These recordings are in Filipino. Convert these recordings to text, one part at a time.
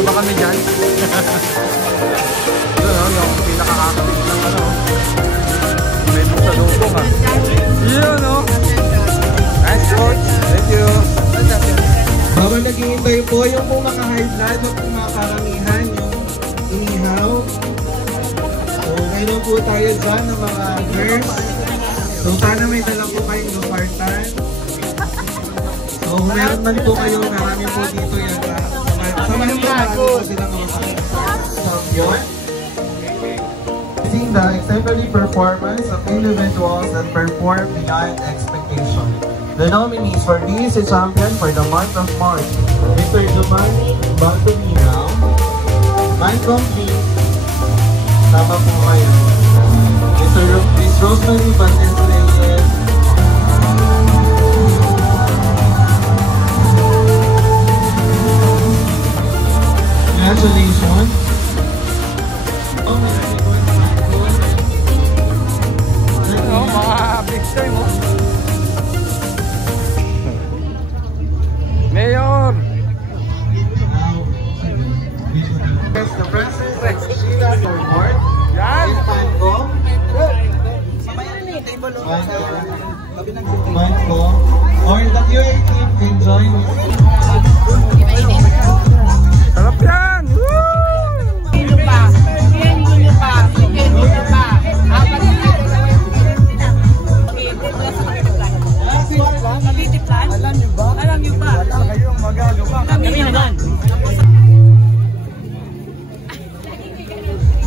Ano ba kami dyan? Yun, yung pinakakakabit ng ano. Medyo sa lubong ah. Yun o. Nice coach. Thank you. Habang naghihintay po yung po mga high blood, yung po mga karamihan, yung inihaw. So, mayroon po tayo dyan ng mga girls. So, sana may dala po kayong lupartan. So, kung meron man po kayo, marami po dito yan. Samahin po natin po silang mga champion. Seeing the exemplary performance of individuals that perform beyond expectation. The nominees for DSA Champion for the month of March, Mr. Giovanni Baldomino, Michael P. Tama po kayo. Miss Rosemary Vanessa Reyes, congratulations. Oh my God. Mga big time mo. Mayor! Yes, the President of Sheila Award. Yan! Mango. Or the QA team can join me. Sarap yan! Woo! Nyo pa! Nyo nyo pa! Nyo nyo pa! Apat na Kabitiplan? Alam nyo ba? Alam nyo ba? Wala kayong magagawa. Kami naman.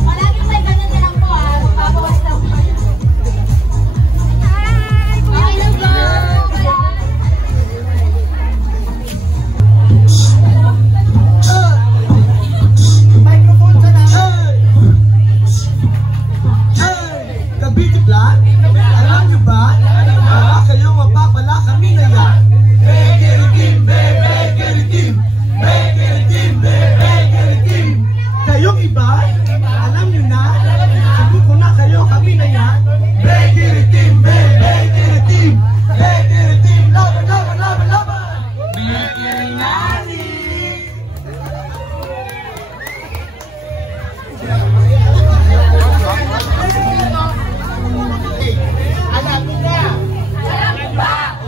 Malaging may ganyan na lang po ah. Papawas lang po. Hi! Okay lang po. Microphone ka na. Kabitiplan? Alam nyo ba? Wala kayong mapapala kami na yan. Begeritim, begeritim, begeritim, begeritim. Kayong iba? Alam nyo na? Sabi ko na kayo kami na yan. Begeritim, begeritim, begeritim. Laban, laban, laban, laban. Begeringani. Alam nyo na? Alam mo ba?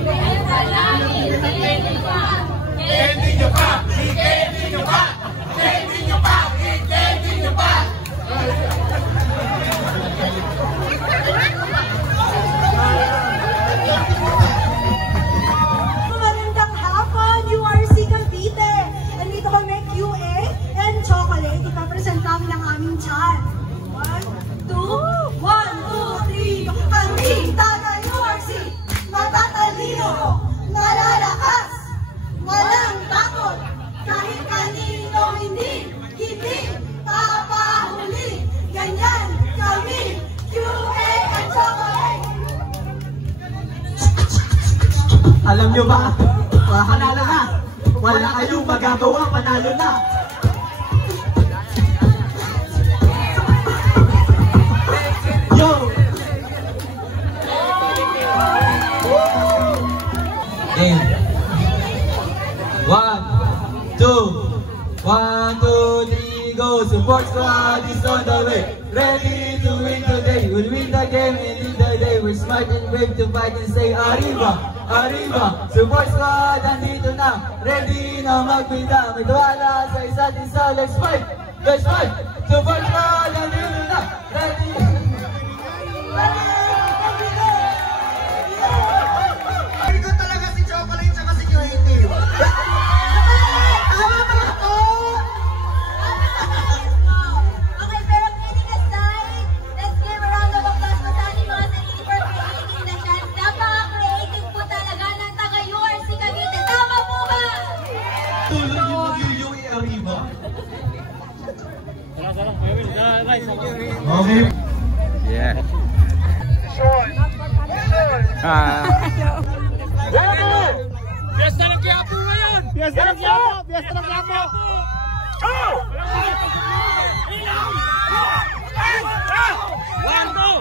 Dahil sa langit, sa pwede pa. Hindi nyo pa! Hindi nyo pa! Hindi nyo pa! Hindi nyo pa! Magandang hapon, URC Cavite. Nandito kami QA and Chocolate. Ipapresent namin ang aming chan. 1, 2, 3. Ang kita ng URC, matatalino, malalakas, walang takot, kahit kanino hindi papahuli. Ganyan kami, QA and Chocolate. Alam nyo ba? Panalo na! Wala kayong magagawa, panalo na! Yo! Game. 1, 2, 1, 2, 3, go! Support squad is on the way. Ready to win today. We'll win the game and lead the day. We're smart and brave to fight and say Arriba! Arriba! Support squad, andito na. Ready na magbida. May tuwala sa isa't isa. Let's fight! Let's fight! Support squad, andito na. Ready! Ito talaga si Chocolate tsaka si Creative. Okay, pero kidding aside, let's give a round of applause po sa ating mga sarili for creating the chance. Napaka-creative po talaga ng taga-URC Cavite. Tama po ba? Tulog yung mag-UE Arriba. Okay. Yeah. Fiesta ng Quiapo ngayon! Fiesta ng Quiapo! Fiesta ng Quiapo! Oh! 1, 2!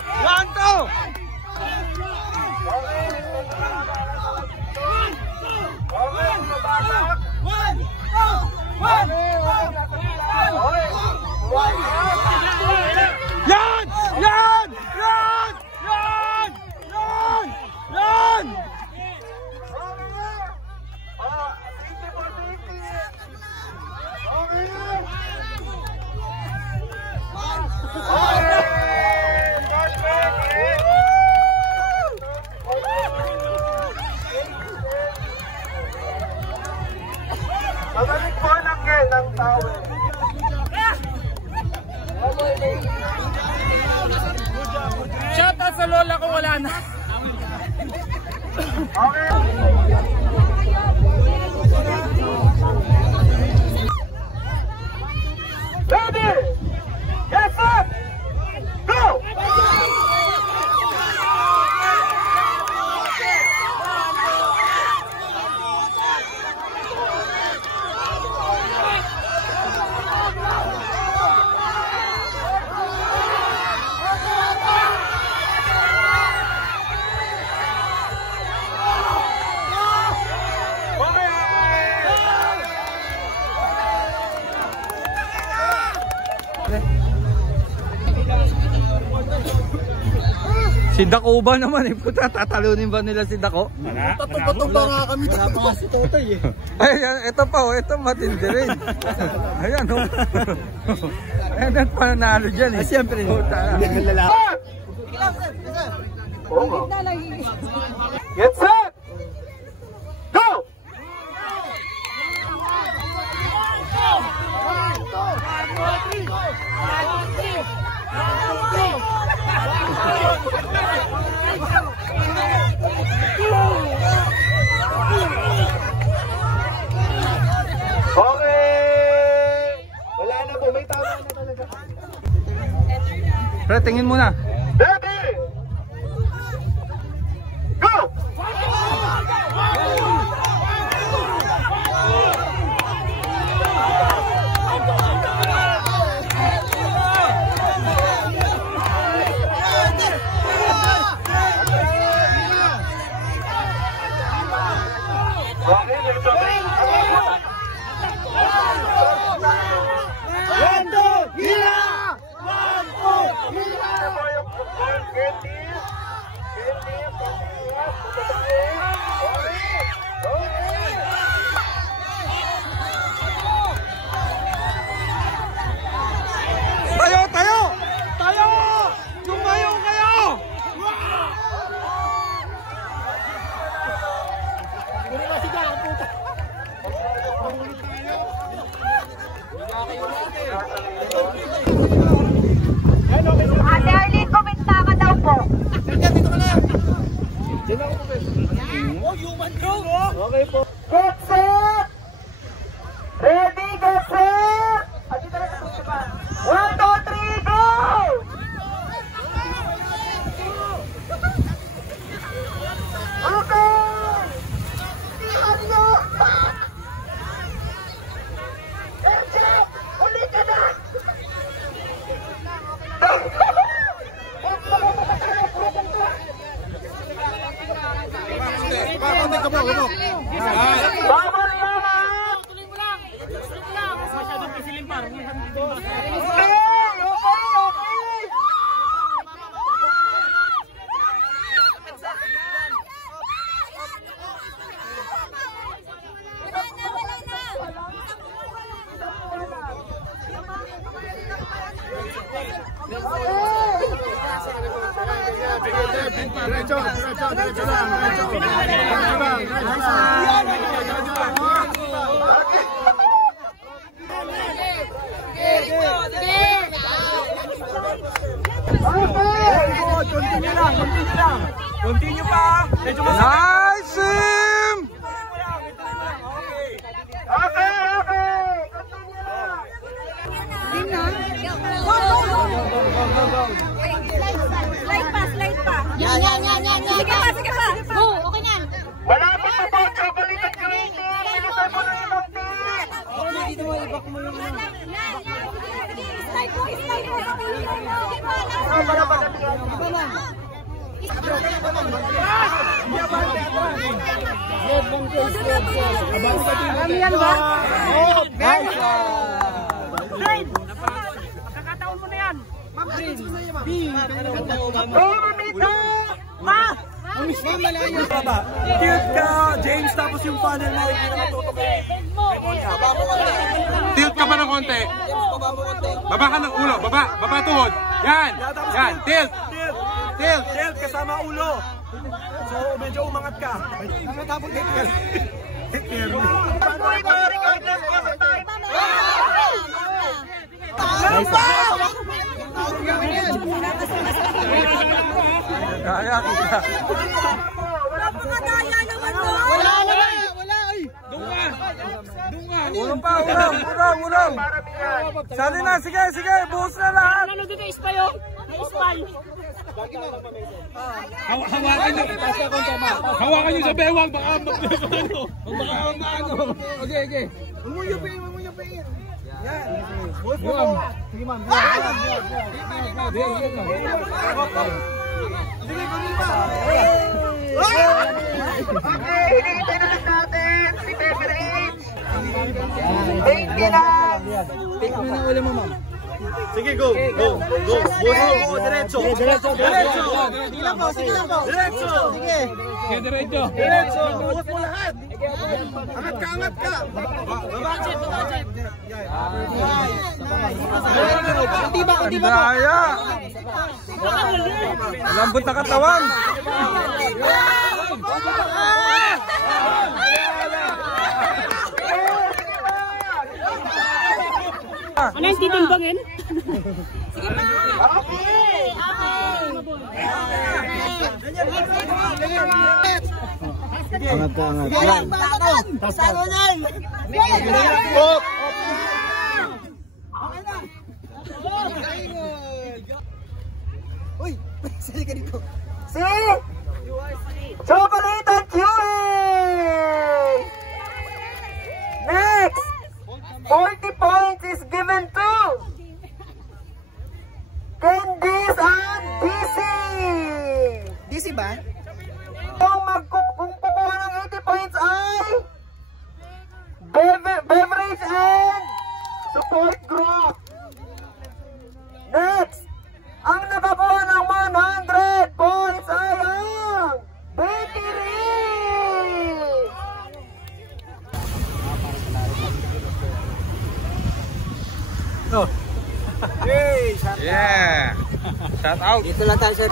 1, 2! Ready? Yes, sir! Go! Si Dako ba naman eh? Puta, tatalunin ba nila si Dako? Patong ba nga kami? Wala pa nga si Totoy eh. Ayan, ito pa oh, ito matindi rin. Ayan oh. Ayan ang panalo dyan eh. Siyempre. Puta. Get set! Go! Okay! Wala na po, may tama na talaga. Pre, tingin muna. Ready! Go! Tayo, tayo! Tayo! Tumayo kayo! Ate Arlene, kumenta ka daw po. Okay po. Get set! Ready, get set! At dito na sa pa. 1, 2, 3, go! Okay! Sihan nyo! Get set! Uli ka na! Bawal naman! Continue pa! Nice him! Okay! Slide pa. Yan. Sige pa. Go, okay na. Malapit na po! Kabalikat ka rin! Bilisan mo na yung mag-team! Slide po. Ano ba? Nice! Kakataon mo na yan. Tilt ka, James, tapos yung funnel mo. Tilt ka pa ng konti. Baba ka ng ulo. Baba tuhod. Yan. Tilt. Tilt kasama ulo. So, medyo umangat ka. Tapos hit here. Kaya kita. Napakadaya naman to. Wala. Ay. Ulong pa, ulong. Sali na, sige. Buhos na lahat. Ano dito, spy oh? May spy. Hawakan niyo sa bewang, baka maano. Okay. Mamuyupin. Yan. Sige ma'am. Sige, kunin pa. Okay, hinihintay na lang natin si Pepper H. 80 na. Take mo na ulit mo ma'am. Sige, go. Diretso. Sige lang po. Diretso. Sige. Diretso. Buhos mo lahat. Angat ka. Ang daya. Lambot na katawan. Ano yung titimbangin? Angat. Uy, sali ka dito. Si Chocolate and QA! Next! 40 points is given to Candice and DC! DC ba? Kung kukuha ng 80 points ay Beverage and Support Group. Next! Ang nakakuha ng 100 points ay ang Bakery! No. Yeah. Shout out. Dito lang tayo, sir.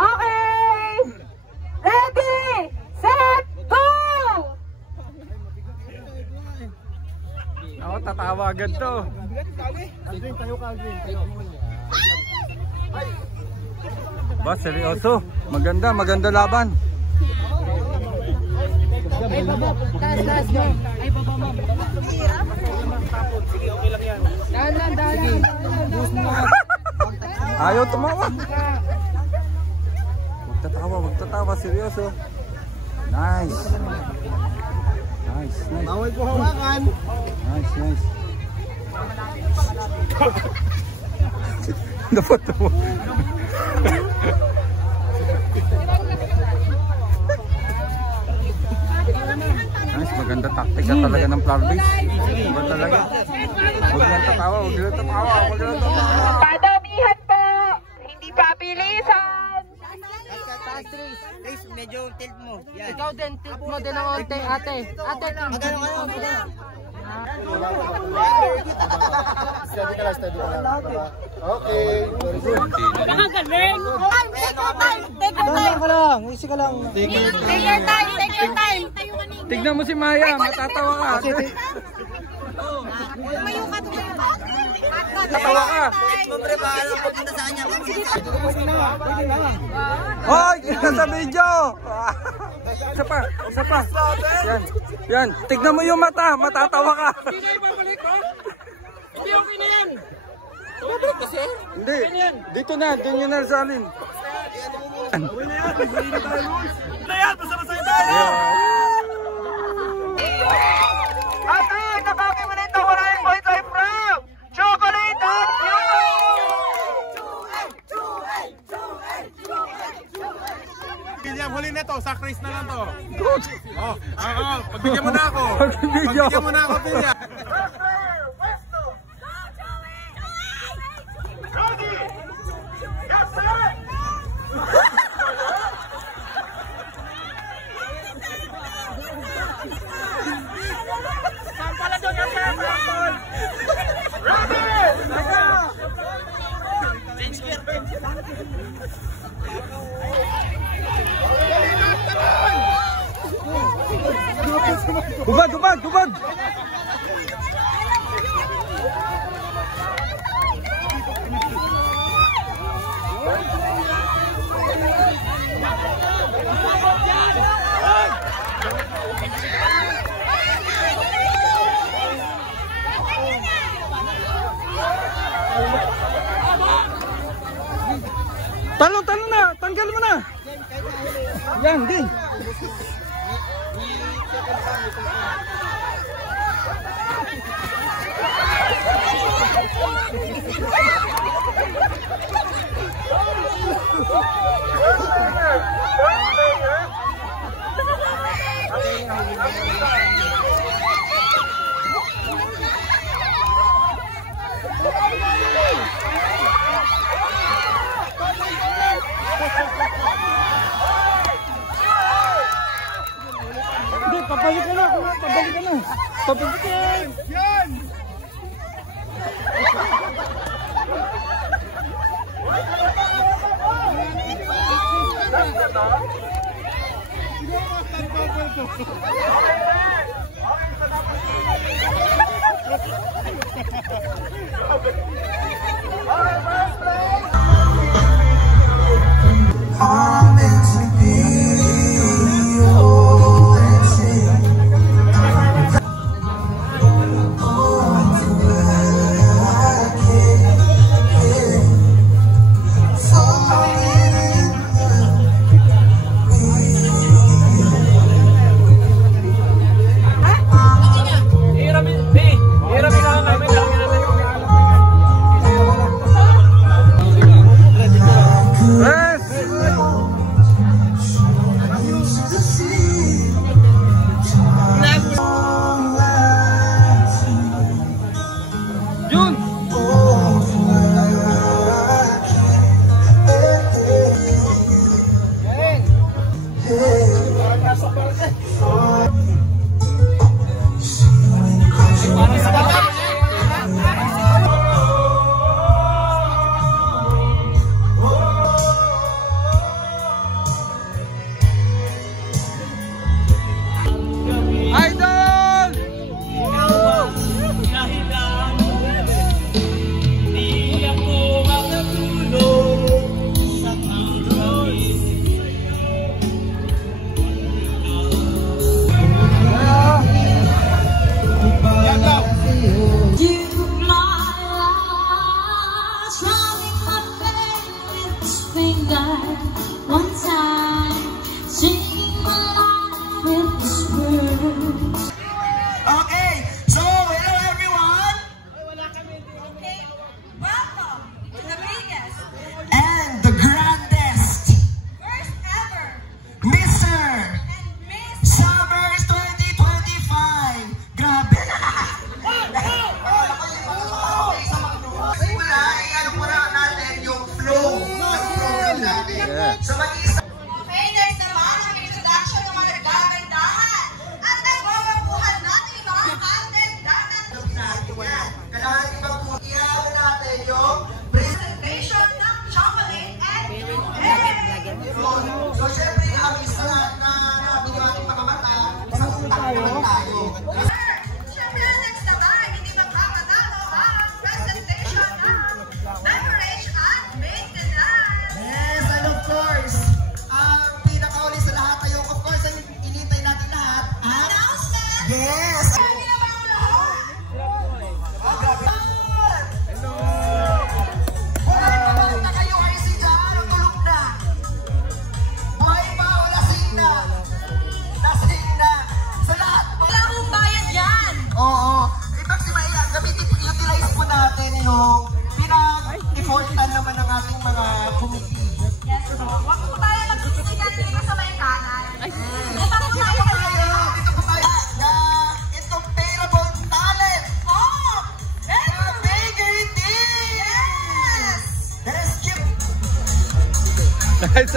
Okay! Ready! Set! Go! Ako, tatawa agad to. Ba, seryoso. Maganda laban. Ay, baba. Taas, ma'am. Ay, baba, ma'am. Dahan. Ayaw tumawa. Huwag tatawa. Seryoso. Nice. Bawal po hawakan. Nice. Dapat mo. Nice, maganda taktika talaga ng flower base. Diba talaga? Huwag lang tatawa. Padamihan po! Hindi pa bilisan! Please, medyo tilt mo. Yan. Ikaw din, tilt mo din ang onte, ate. Ate, Magano kayo? Okay. nakagaling. Take your time! Easy ka lang. Take your time! Tignan mo si Maya, matatawa ka. Tumayo ka. Tatawa ka. Mamre, bahala ko dito sa kanya. Hoy, kita sa video. Isa pa. Yan. Tignan mo yung mata, matatawa ka. Hindi okay na yan. Hindi. Dito na, doon yun na salin. Ate, nakakimulit ako na yung points ay from Chocolate and William, huli na to. Sack race na lang to. Pagbigyan mo na ako. Pagbigyan mo na ako, William. Hubad! Talo na! Tanggal mo na! Yan, game! Hindi, papalik ka na. Pabalik ka na. Pabalik ka. Yan! Okay, next naman ang introduction ng mga nagkagandahan. At nagbabaguhan natin yung mga kandendahan. Kailangan ibang po, iyalan natin yung Presentation ng chocolate and chocolate. So, syempre, ang isa na natin yung ating mga mata, isang naman tayo. Siyempre, next naman, hindi magkakatalo ang presentation ng beverage and maintenance. Yes, and of course, ang pinakauli sa lahat ay yung, of course, ang inintay natin lahat. Announcement! Yes! Hindi naman ang lahat. Buhay pa ba na kayo ay si Jan? Tulog na. Buhay pa o lasing na? Lasing na. Sa lahat po. Wala akong bayad yan. Oo. Ibig si Maya, utilize po natin yung pinag-defaultan naman ng ating mga committee. Yes, so, huwag po tayo magsisigan dito sa may kanan. Dito po tayo kayo. Dito po tayo. Incomparable talent. Oh! The Bigger Team. Yes! The Rescue. Nice.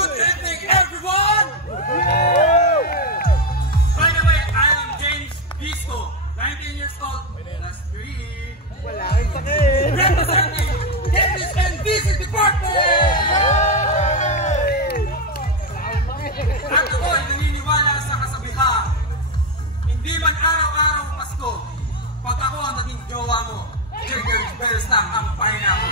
Good evening, everyone! By the way, I am James Bisco, 19 years old, plus 3. Wala kang sakit. Representing Candies and Business Department! At ako'y naniniwala sa kasabihan, hindi man araw-araw Pasko, pag ako ang naging jowa mo, Jingle bells lang ang pahinga mo.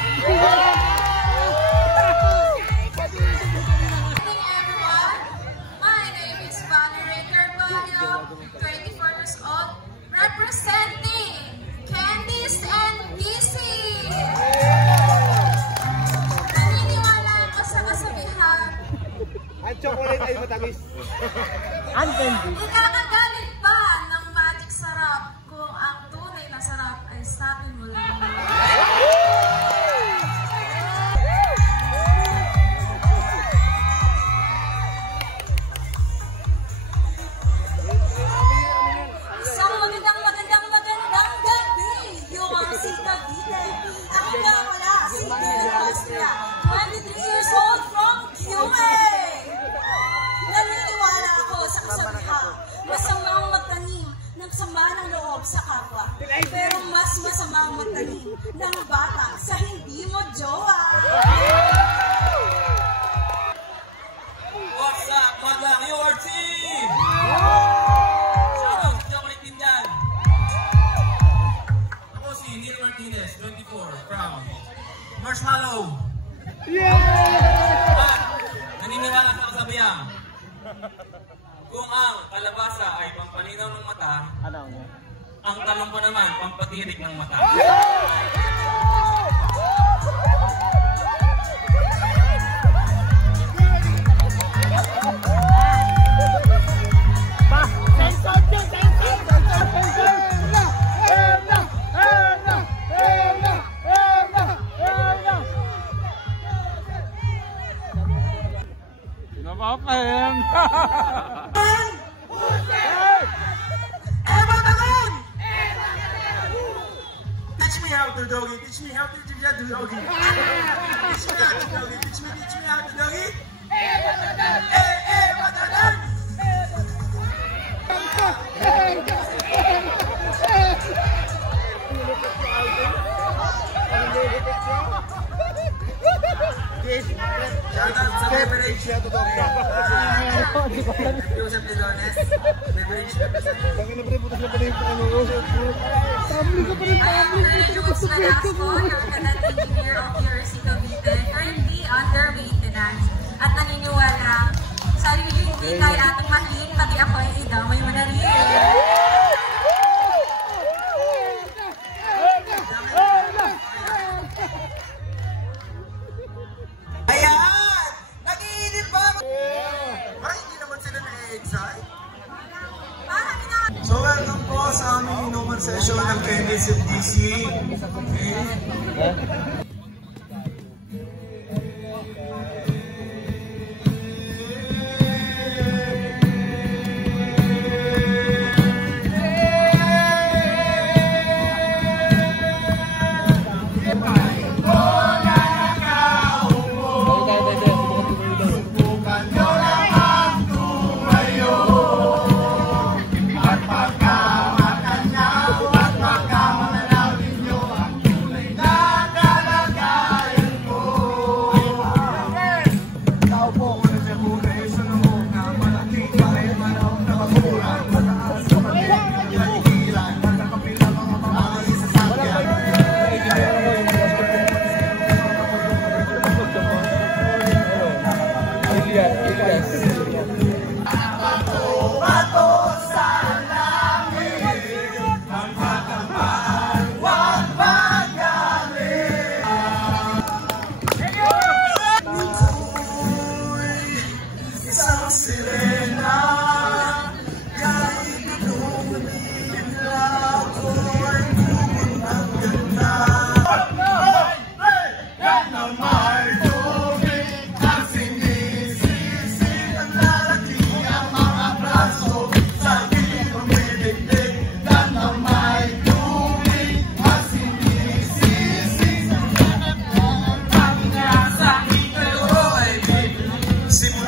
My name is Valerie Carvalho, 24 years old, representing Candies and DC. Naniniwala ako sa kasabihan. Ang chocolate ay matamis. Ang candy. Ikakagalit pa ng magic sarap kung ang tunay na sarap ay sa akin mo lang. Isang magandang gabi! Yung mga si Cavite. Ako nga pala, si Derek Austria, 23 years old from QA! Naniniwala ako sa kasabihan, masamang magtanim ng sama ng loob sa kapwa. Pero mas masamang magtanim ng bata sa hindi mo jowa. What's up, Madlang? Your team! Shout out, chocolate team dyan. Ako si Neil Martinez, 24, from Marshmallow. At naniniwala sa kasabihan, kung ang kalabasa ay pampalinaw ng mata, ang talong ko naman pampatirik ng mata. Pinapapahin! Teach me how to doggy. Teach me how to do that doggy. Teach me how to doggy. Teach me how to doggy. Matalan! Shout out sa beverage. Joseph Lilones. Beverage representative. Jules Velasco, your cadet engineer of URC Cavite, currently under maintenance. At naniniwala, sarili hindi kaya atong mahalin, pati ako ay idamay mo na rin. Ayan! Nag-iinit ba? Ay, hindi naman sila na-excite. So, welcome po sa aming inuman session ng Candies and DC. Okay. Simula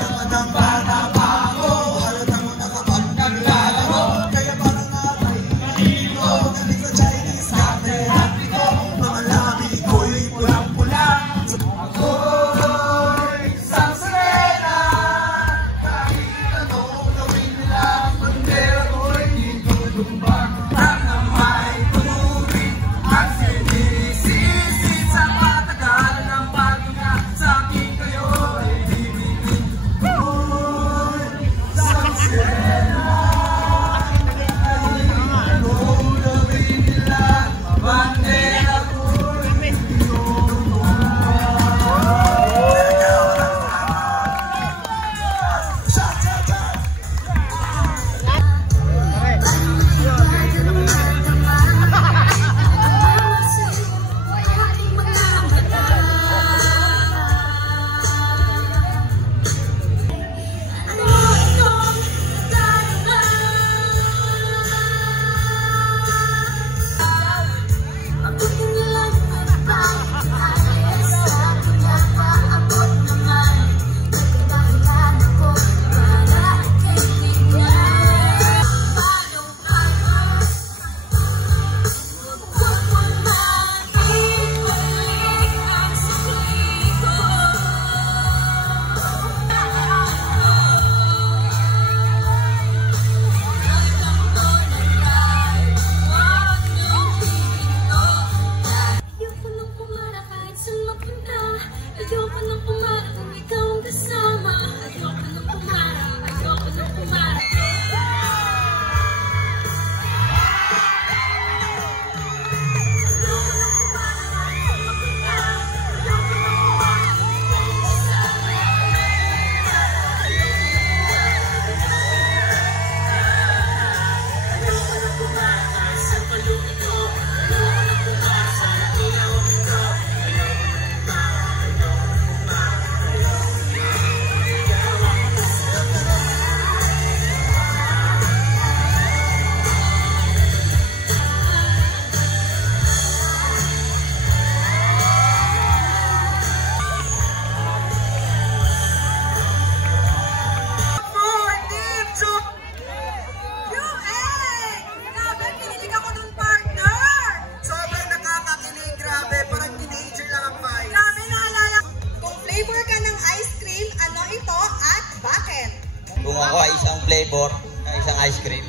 Kung ako ay isang flavor ng isang ice cream,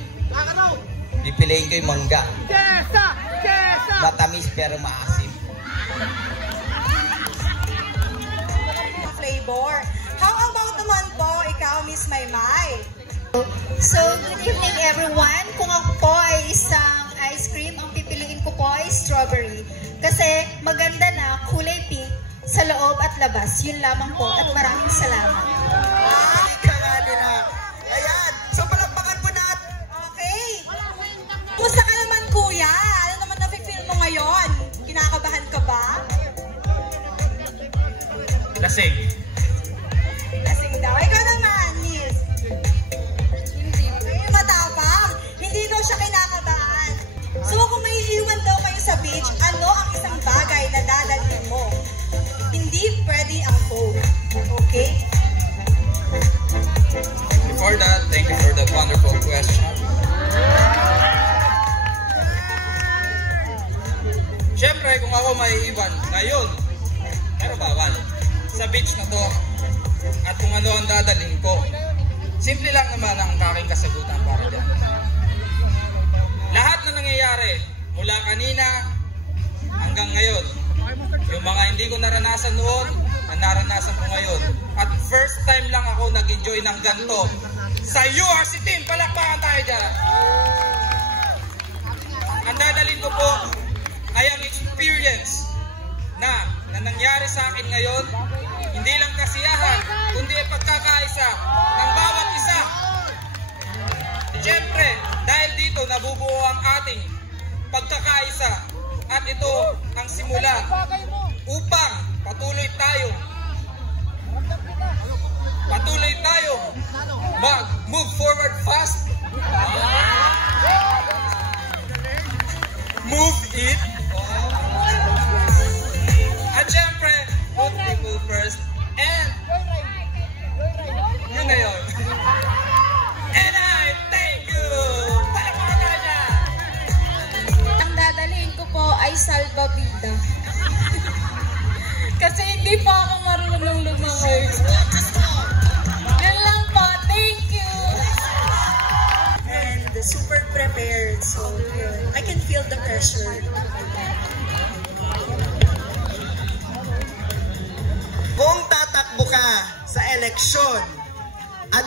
pipiliin ko yung mangga. Matamis pero maasim. Flavor. How about naman po, ikaw, Miss Maymay? So, good evening everyone. Kung ako po ay isang ice cream, ang pipiliin ko po ay strawberry. Kasi maganda na, kulay pink sa loob at labas. Yun lamang po at maraming salamat. Ayan, so palakpakan po natin. Okay. Kumusta ka naman, kuya? Ano naman na-feel mo ngayon? Kinakabahan ka ba? Lasing. Lasing daw. Ikaw naman, Miss. Hindi. Matapang. Hindi daw siya kinakabahan. So kung may iwan daw kayo sa beach, ano ang isang bagay na dadalhin mo? Hindi pwede ang phone. Okay? Before that, thank you for that wonderful question. Siyempre, kung ako maiiwan ngayon, pero bawal, sa beach na to, at kung ano ang dadalhin ko, simple lang naman ang aking kasagutan para dyan. Lahat na nangyayari, mula kanina hanggang ngayon, yung mga hindi ko naranasan noon, ang naranasan ko ngayon. At first time lang ako nag-enjoy ng ganito. Sa URC team, palakpakan tayo dyan. Ang dadalhin ko po ay ang experience na nangyari sa akin ngayon, hindi lang kasiyahan, kundi ay pagkakaisa ng bawat isa. Siyempre, dahil dito nabubuo ang ating pagkakaisa at ito ang simula upang patuloy tayo mag-move forward fast. Move it. At syempre, put people first. And yun na yun. And I thank you. Palakpakan tayo dyan. Ang dadalhin ko po ay salbabida. Kasi hindi pa ako marunong lumangoy. Yan lang po. Thank you. And super prepared. So, I can feel the pressure.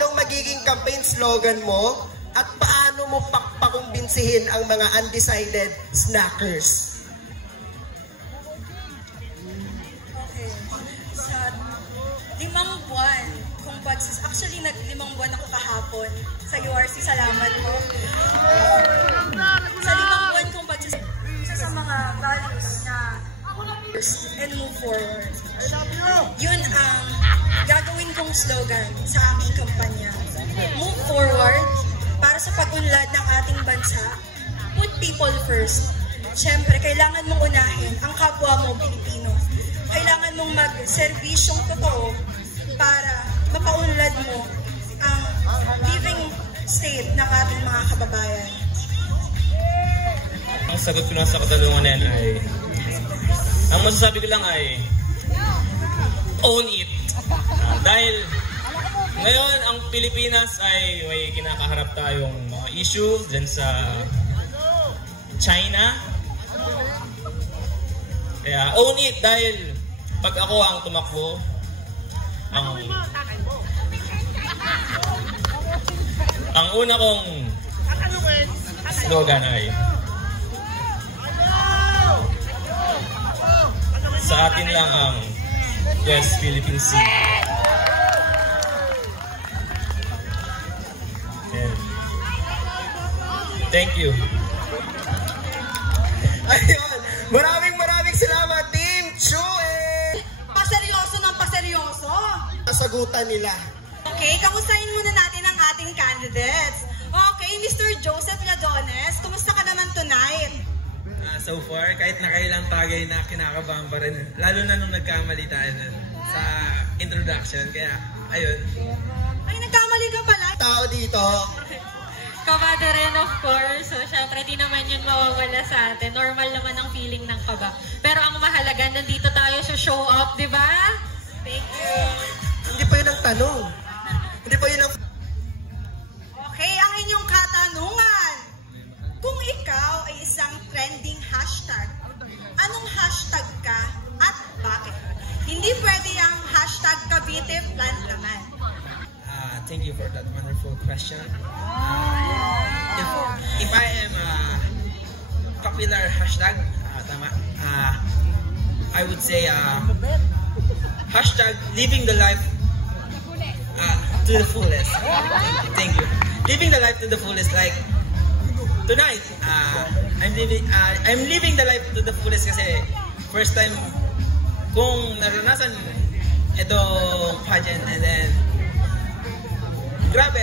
Anong magiging campaign slogan mo? At paano mo pakumbinsihin ang mga undecided snackers? Okay. Sa 5 buwan kung actually nag-5 buwan ako kahapon sa URC, salamat po. Sa 5 buwan kung isa sa mga values na and move forward. Yun ang gagawin kong slogan sa aming kampanya. Move forward para sa pag-unlad ng ating bansa. Put people first. Siyempre, kailangan mong unahin ang kapwa mo, Pilipino. Kailangan mong mag-serbisyong totoo para mapaunlad mo ang living state ng ating mga kababayan. Ang sagot ko lang sa katanungan na yan ay, ang masasabi ko lang ay, own it. Dahil ngayon ang Pilipinas ay may kinakaharap tayong mga issue dyan sa China. Kaya own it dahil pag ako ang tumakbo, ang una kong slogan ay sa atin lang ang Yes, Philippine Sea. And thank you. Ayun, maraming salamat, Team Chue! Paseryoso ng paseryoso. Sagutan nila. Okay, kamustahin muna natin ang ating candidates. Okay, Mr. Joseph Ladones, kumusta ka naman tonight? So far, kahit nakailang tagay na kinakabahan pa rin. Lalo na nung nagkamali tayo sa introduction. Kaya, ayun. Ay, nagkamali ka pala. Tao dito. Kabado rin, of course. So, syempre, di naman yun mawawala sa atin. Normal naman ang feeling ng kaba. Pero ang mahalaga, nandito tayo sa show up, di ba? Thank you. Hindi pa yun ang tanong. Hindi pa yun ang... Okay, ang inyong katanungan. Kung ikaw ay isang trending hashtag, anong hashtag ka at bakit? Hindi pwede ang hashtag Cavite Plant naman. Thank you for that wonderful question. If I am a popular hashtag, I would say hashtag living the life to the fullest. Thank you. Living the life to the fullest, like tonight, I'm living the life to the fullest kasi first time kung naranasan itong pageant, and then grabe,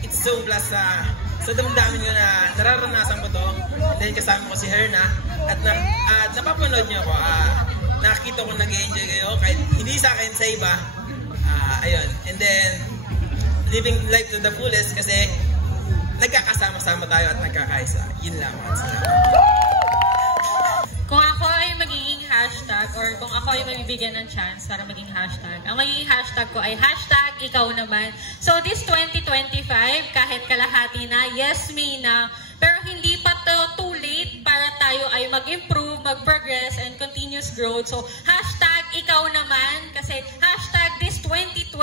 it's so blessed sa damdamin nyo na nararanasan ko to, and then kasama ko si Herna at napapanood nyo ako, nakita ko nag-enjoy kayo kahit hindi sa akin, sa iba, ayun, and then living life to the fullest kasi nagkakasama-sama tayo at nagkakaisa. Yun lang. Kung ako ay magiging hashtag or kung ako ay mabibigyan ng chance para maging hashtag, ang magiging hashtag ko ay hashtag ikaw naman. So this 2025, kahit kalahati na, yes may na, pero hindi pa too late para tayo ay mag-improve, mag-progress, and continuous growth. So hashtag ikaw naman, kasi hashtag this 2025,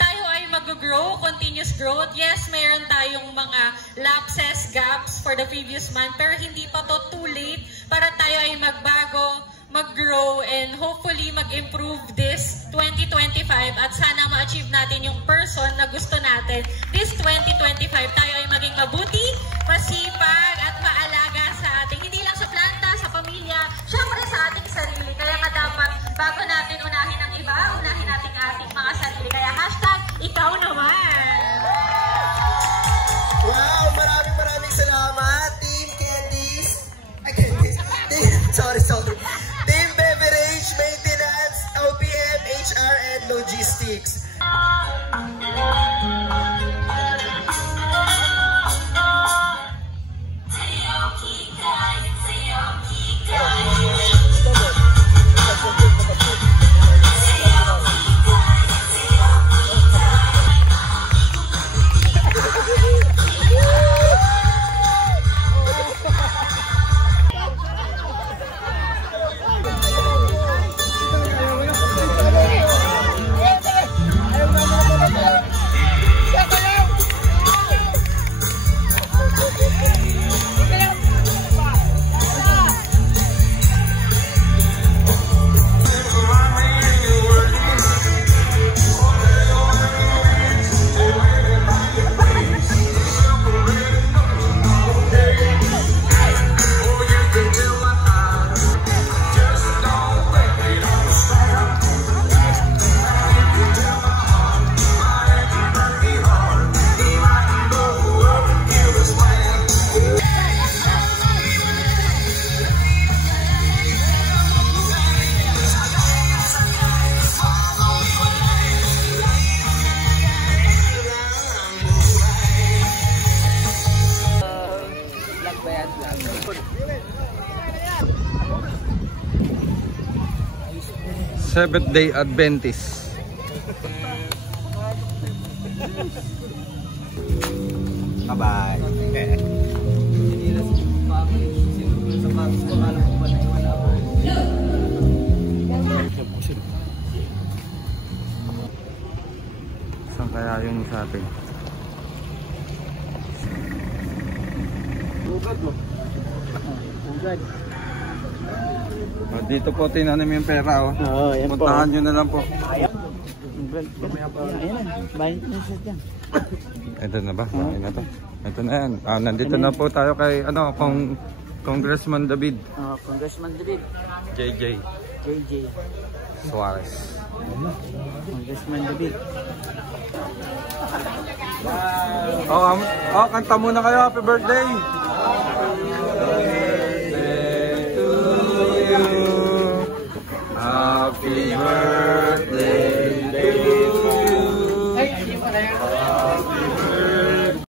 tayo ay mag-grow, continuous growth. Yes, mayroon tayong mga lapses, gaps for the previous month, pero hindi pa to too late para tayo ay magbago, mag-grow, and hopefully mag-improve this 2025 at sana ma-achieve natin yung person na gusto natin. This 2025, tayo ay maging mabuti, masipag, at maalaga sa ating, hindi lang sa planta, sa pamilya, syempre sa ating sarili. Kaya nga dapat, bago natin unahin ang iba, unahin natin ating mga sarili. Kaya hashtag ikaw naman! Wow! Maraming salamat, Team Candies. Sorry. Team Beverage, Maintenance, OPM, HR, and Logistics. Seventh-day Adventist. Bye-bye. Saan kaya yung sa atin? Dito po tinanim yung pera. Oh. yan puntahan po. nyo na lang po. Ayan na. Bayan na siya dyan. Ito na ba? Na to. Ito na yan. Nandito na po tayo kay Congressman David. Congressman David. JJ Suarez. Congressman David. Kanta muna kayo. Happy birthday!